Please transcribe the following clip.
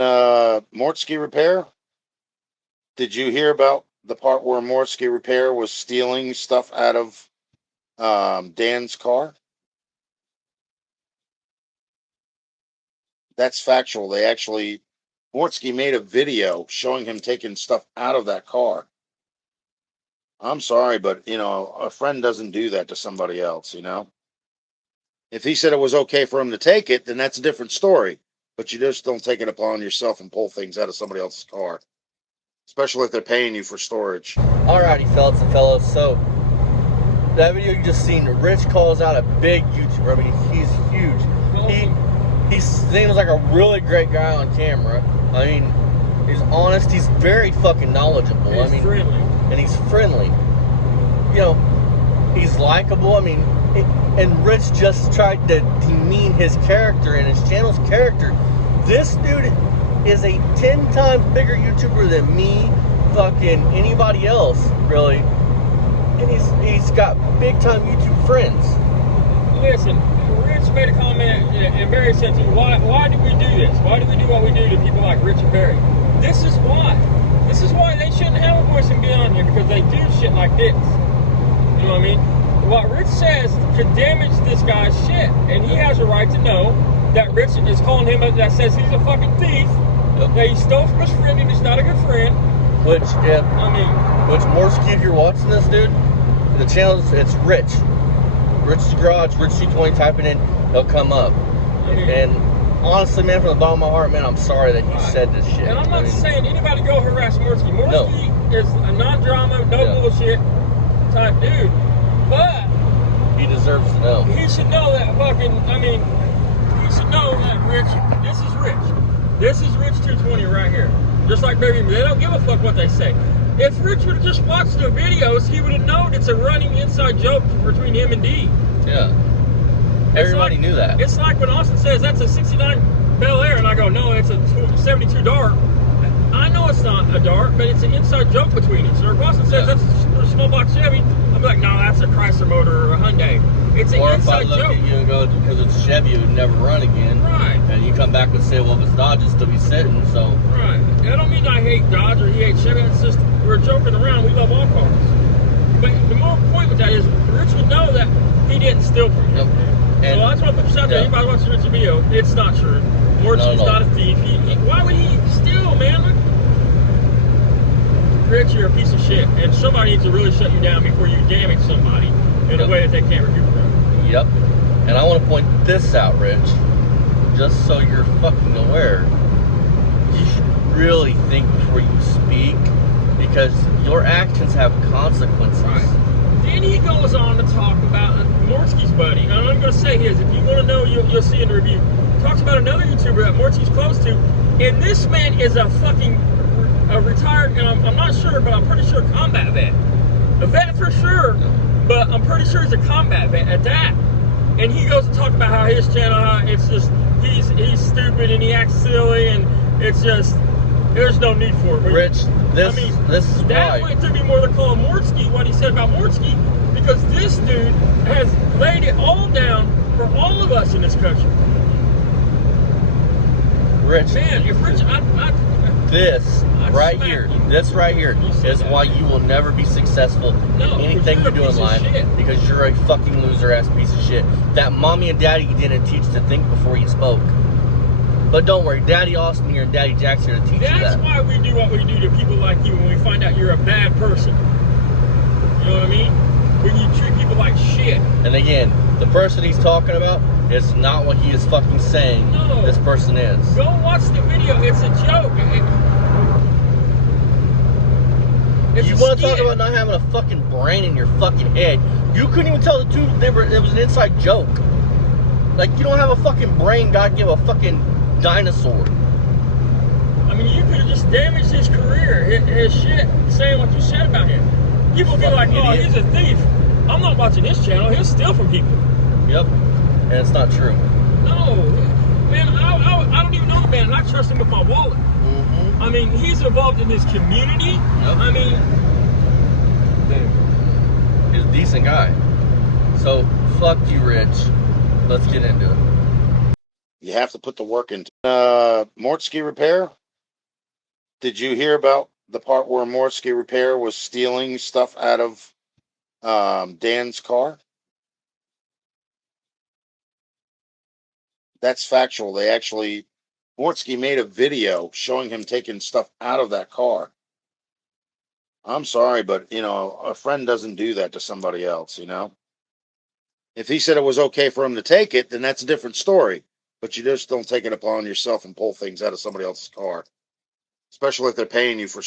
Mortsky Repair. Did you hear about the part where Mortsky Repair was stealing stuff out of Dan's car? That's factual. They actually, Mortsky made a video showing him taking stuff out of that car. I'm sorry, but, a friend doesn't do that to somebody else, If he said it was okay for him to take it, then that's a different story. But you just don't take it upon yourself and pull things out of somebody else's car. Especially if they're paying you for storage. Alrighty, fellas and fellows. So, that video you just seen, Rich calls out a big YouTuber. I mean, he's huge. He seems like a really great guy on camera. I mean, he's honest. He's very fucking knowledgeable. He's friendly. And he's friendly. He's likable. I mean, and Rich just tried to demean his character and his channel's character. This dude is a 10 times bigger YouTuber than me, fucking anybody else, really. And he's got big time YouTube friends. Listen, Rich made a comment, and Barry said to me, why do we do this? Why do we do what we do to people like Rich and Barry? This is why. This is why they shouldn't have a voice and be on here, because they do shit like this. You know what I mean? What Rich says could damage this guy's shit, and he has a right to know that Rich is calling him, that says he's a fucking thief, that he stole from his friend and he's not a good friend. Which Morski, if you're watching this, dude, the channel, it's Rich. Rich's Garage, Rich 220, type it in, he'll come up. And honestly, man, from the bottom of my heart, man, I'm sorry that you said this shit. And I'm not saying anybody go harass Morski. Morski is a non-drama, no bullshit type dude. But he deserves to know. He should know that he should know that Rich, this is Rich. This is Rich 220 right here. Just like Baby, they don't give a fuck what they say. If Rich would have just watched the videos, he would have known it's a running inside joke between him and D. Yeah. Everybody knew that. It's like when Austin says that's a 69 Bel Air, and I go, no, it's a 72 Dart. I know it's not a Dart, but it's an inside joke between us. Or if Austin says that's a small block Chevy, I'm like, no, that's a Chrysler motor or a Hyundai. It's an inside joke. Or if I look at you and go, because it's Chevy, it would never run again. Right. And you come back and say, well, if it's Dodge, it'll still be sitting, so. Right. I don't mean I hate Dodge or he hates Chevy. It's just, we're joking around. We love all cars. But the more point with that is, Rich would know that he didn't steal from him. Yep. So I just want to put this out there. Anybody wants to Rich's video, it's not true. Morski's not a thief. Why would he steal, man? Look. Rich, you're a piece of shit. And somebody needs to really shut you down before you damage somebody in a way that they can't recoup from. Yep. And I want to point this out, Rich, just so you're fucking aware. You should really think before you speak, because your actions have consequences. Right. Then he goes on to talk about Morski's buddy. And I'm going to say his. If you want to know, you'll see in the review. Talks about another YouTuber that Morski's close to. And this man is a fucking retired, and I'm not sure, but I'm pretty sure combat vet. A vet for sure, but I'm pretty sure he's a combat vet at that. And he goes to talk about how his channel, how it's just, he's stupid and he acts silly, and it's just, there's no need for it. Rich, this is that went to be more to call Morski what he said about Morski, because this dude has laid it all down for all of us in this country. Rich, man, if Rich, this right here is why you will never be successful in anything you do in life, because you're a fucking loser ass piece of shit that mommy and daddy didn't teach to think before you spoke. But don't worry, Daddy Austin here and Daddy Jack's here to teach you that. That's why we do what we do to people like you when we find out you're a bad person. You know what I mean? When you treat people like shit. And again, the person he's talking about is not what he is fucking saying this person is. Go watch the video. It's a joke. You want to talk about not having a fucking brain in your fucking head? You couldn't even tell the two it was an inside joke. Like, you don't have a fucking brain, God give a fucking dinosaur. I mean, you could have just damaged his career, his shit, saying what you said about him. People be like, oh, he's a thief. I'm not watching his channel. He'll steal from people. Yep. And it's not true. No. Man, I don't even know the man, and I trust him with my wallet. Mm-hmm. I mean, he's involved in his community. Yep. I mean, he's a decent guy. So, fuck you, Rich. Let's get into it. You have to put the work into. Mortsky Repair. Did you hear about the part where Mortsky Repair was stealing stuff out of Dan's car? That's factual. They actually, Mortsky made a video showing him taking stuff out of that car. I'm sorry, but a friend doesn't do that to somebody else. If he said it was okay for him to take it, then that's a different story. But you just don't take it upon yourself and pull things out of somebody else's car, especially if they're paying you for